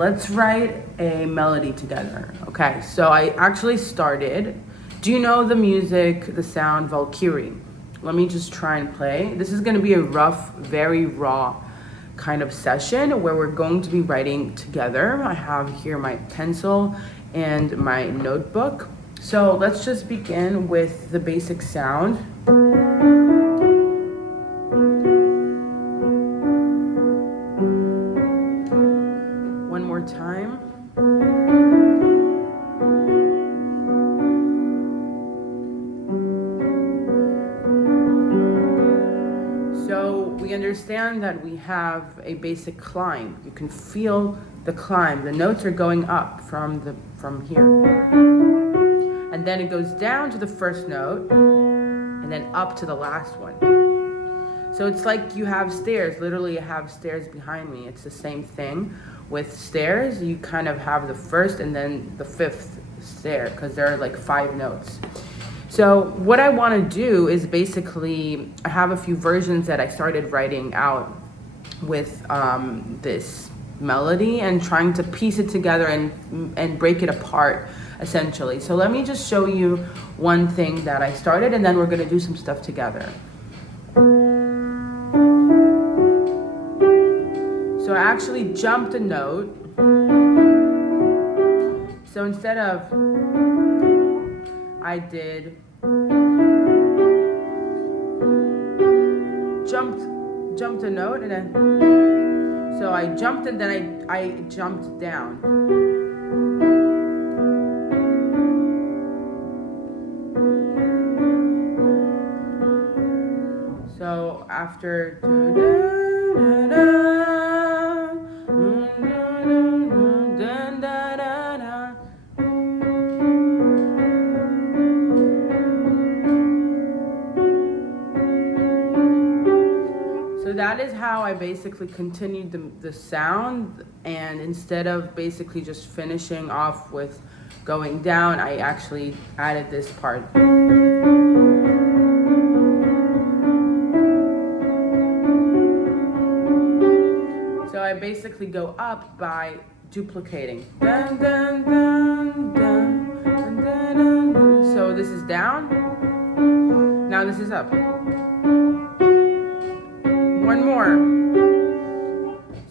let's write a melody together. Okay, so I actually started. Do you know the music, the sound Valkyrie? Let me just try and play. This is gonna be a rough, very raw kind of session where we're going to be writing together. I have here my pencil and my notebook. So let's just begin with the basic sound. One more time. So we understand that we have a basic climb. You can feel the climb. The notes are going up from here. And then it goes down to the first note and then up to the last one. So it's like you have stairs. Literally you have stairs behind me. It's the same thing with stairs. You kind of have the first and then the fifth stair because there are like 5 notes. So what I want to do is basically, I have a few versions that I started writing out with this melody and trying to piece it together and break it apart essentially. So let me just show you one thing that I started and then we're going to do some stuff together. So I actually jumped a note. So instead of, I did jumped a note and then, so I jumped and then I jumped down. So after so that is how I basically continued the sound, and instead of basically just finishing off with going down, I actually added this part. So I basically go up by duplicating. Dun, dun, dun, dun, dun, dun, dun, dun. So this is down. Now this is up. One more.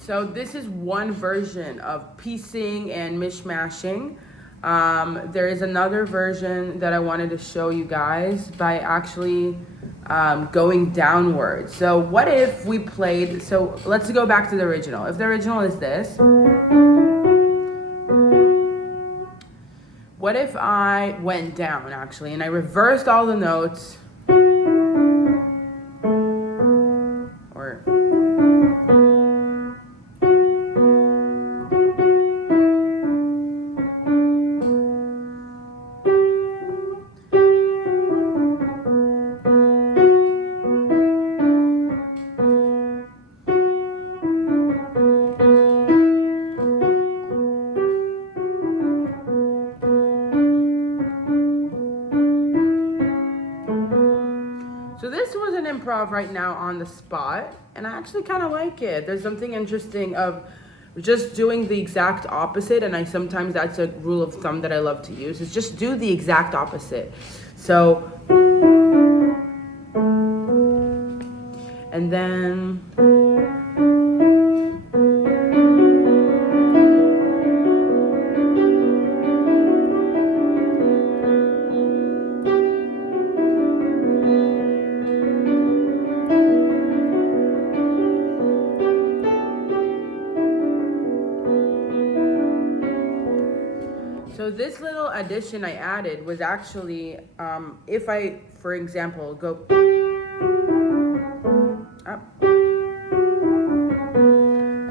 So this is one version of piecing and mishmashing. There is another version that I wanted to show you guys by actually going downwards. So what if we played, so let's go back to the original. If the original is this, what if I went down actually and I reversed all the notes, or so this was an improv right now on the spot, and I actually kind of like it. There's something interesting of just doing the exact opposite, and sometimes that's a rule of thumb that I love to use, is just do the exact opposite. So, and then, so this little addition I added was actually, if I, for example, go up,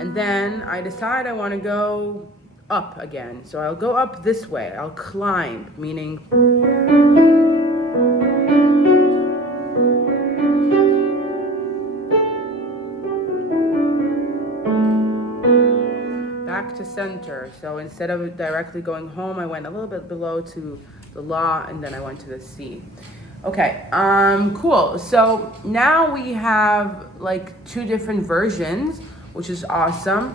and then I decide I want to go up again. So I'll go up this way. I'll climb, meaning back to center. So instead of directly going home, I went a little bit below to the La, and then I went to the C. Okay, cool. So now we have like 2 different versions, which is awesome.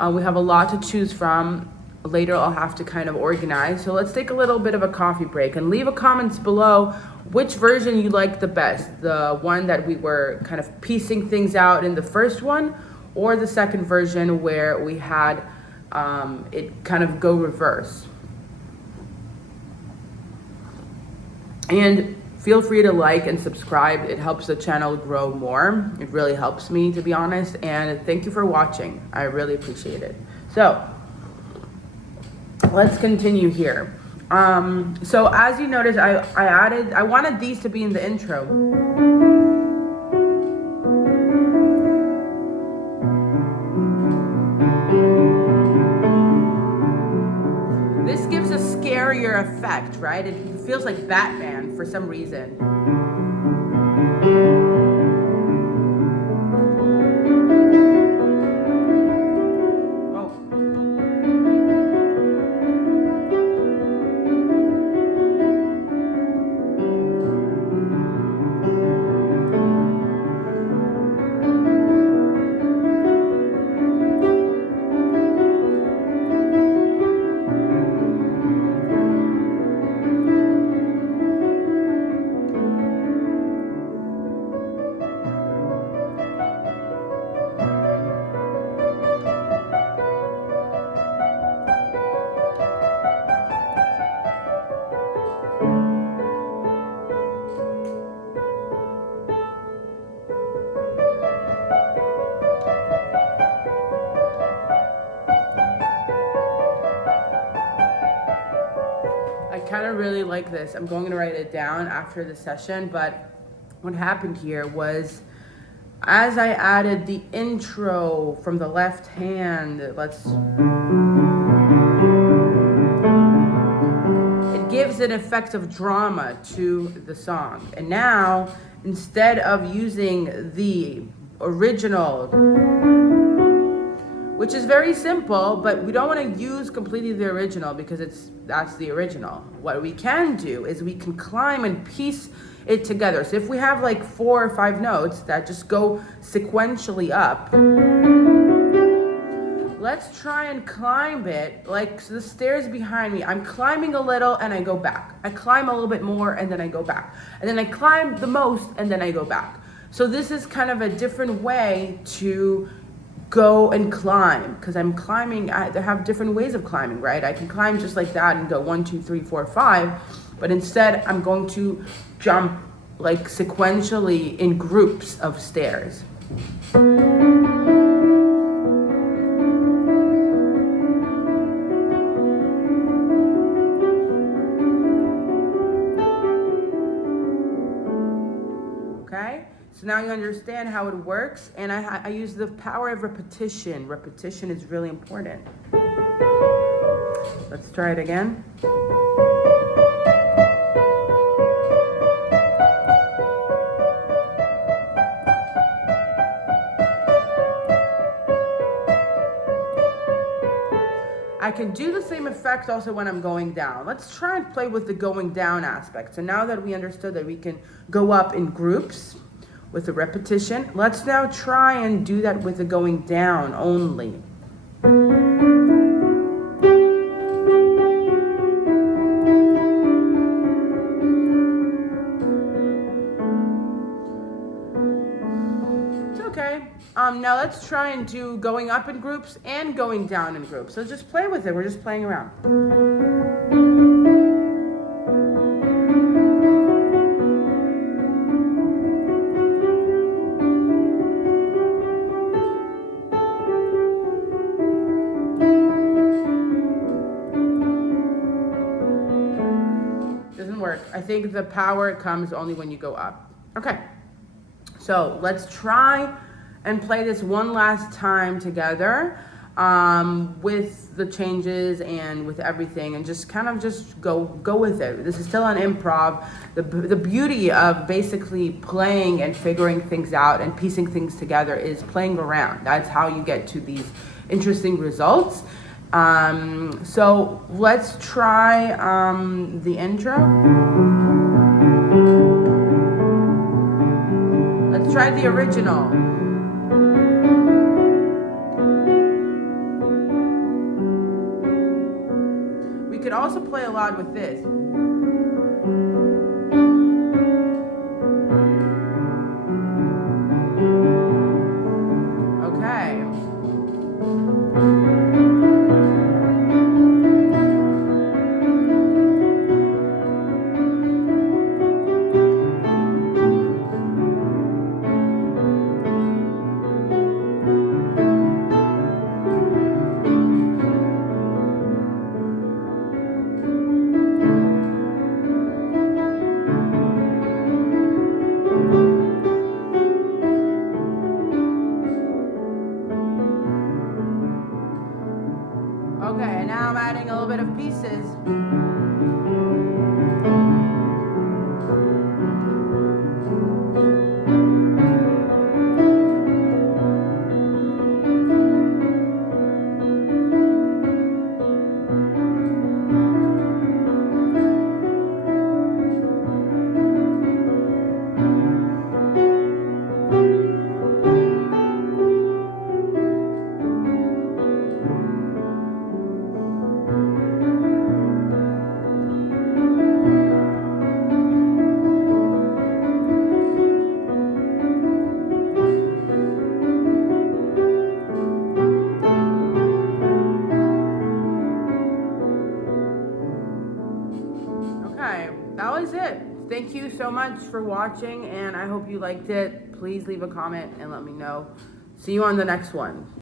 We have a lot to choose from. Later I'll have to kind of organize. So let's take a little bit of a coffee break and leave a comments below which version you like the best. The one that we were kind of piecing things out in the first one, or the second version where we had it kind of go reverse. And feel free to like and subscribe. It helps the channel grow more. It really helps me, to be honest. And thank you for watching. I really appreciate it. So let's continue here. So as you notice, I wanted these to be in the intro. This gives a scarier effect, right? It feels like Batman for some reason. I kind of really like this. I'm going to write it down after the session, but what happened here was as I added the intro from the left hand, it gives an effect of drama to the song. And now, instead of using the original, which is very simple, but we don't want to use completely the original because that's the original. What we can do is we can climb and piece it together. So if we have like 4 or 5 notes that just go sequentially up, let's try and climb it like so the stairs behind me. I'm climbing a little and I go back. I climb a little bit more and then I go back. And then I climb the most and then I go back. So this is kind of a different way to go and climb, because I'm climbing. I have different ways of climbing, right? I can climb just like that and go 1, 2, 3, 4, 5, but instead I'm going to jump like sequentially in groups of stairs. Okay? So now you understand how it works, and I use the power of repetition. Repetition is really important. Let's try it again. I can do the same effect also when I'm going down. Let's try and play with the going down aspect. So now that we understood that we can go up in groups with the repetition, let's now try and do that with the going down only. It's okay. Now let's try and do going up in groups and going down in groups. So just play with it. We're just playing around. Doesn't work. I think the power comes only when you go up. Okay. So let's try and play this one last time together with the changes and with everything, and just kind of just go with it. This is still an improv. The beauty of basically playing and figuring things out and piecing things together is playing around. That's how you get to these interesting results. So let's try the intro. Let's try the original. We could also play a lot with this. Okay. Okay, and now I'm adding a little bit of pieces. Okay, that was it. Thank you so much for watching, and I hope you liked it. Please leave a comment and let me know. See you on the next one.